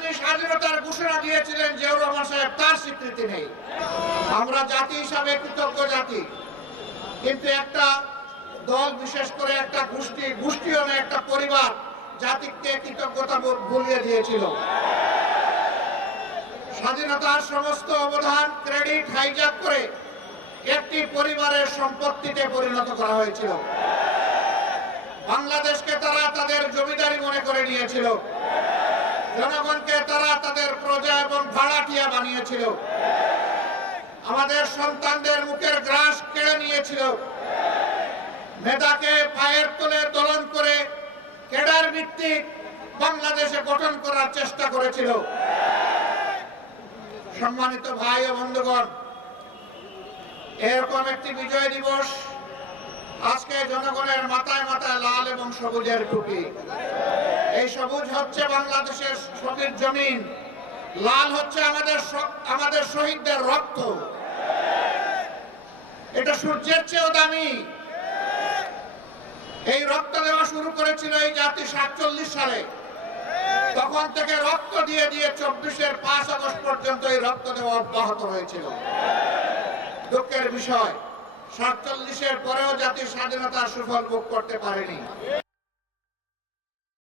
যিনি স্বাধীনতার ঘোষণা দিয়েছিলেন জিয়াউর রহমান সাহেব, তার স্বীকৃতি নেই। আমরা জাতি হিসাবে কৃতজ্ঞ জাতি। কিন্তু একটা দল, বিশেষ করে একটা গোষ্ঠী গোষ্ঠীও না একটা পরিবার জাতিকে কৃতজ্ঞতা ভুলিয়ে দিয়েছিল। স্বাধীনতার সমস্ত অবদান, ক্রেডিট, হাইজ্যাক করে একটি পরিবারের সম্পত্তিতে পরিণত করা হয়েছিল। বাংলাদেশকে তারা তাদের জমিদারি মনে করে নিয়েছিল। জনগণকে তারা তাদের প্রজা এবং ভাড়াটিয়া বানিয়েছিল। আমাদের সন্তানদের মুখের গ্রাস কেড়ে নিয়েছিল। মেধাকে পায়ের তলে দলন করে কেডার ভিত্তিক বাংলাদেশে গঠন করার চেষ্টা করেছিল। সম্মানিত ভাই ও বন্ধুগণ, এরকম একটি বিজয় দিবস আজকে জনগণের মাথায় মাথায় লাল এবং সবুজের টুপি। সবুজ হচ্ছে বাংলাদেশের সবুজ জমিন। লাল হচ্ছে আমাদের আমাদের শহীদদের রক্ত। এটা সূর্যের চেয়েও দামি। এই রক্ত দেওয়া শুরু করেছিল এই জাতি সাতচল্লিশ সালে। তখন থেকে রক্ত দিয়ে দিয়ে চব্বিশের পাঁচ আগস্ট পর্যন্ত এই রক্ত দেওয়া অব্যাহত হয়েছিল। দুঃখের বিষয়, সাতচল্লিশের পরেও জাতির স্বাধীনতার সুফল ভোগ করতে পারেনি।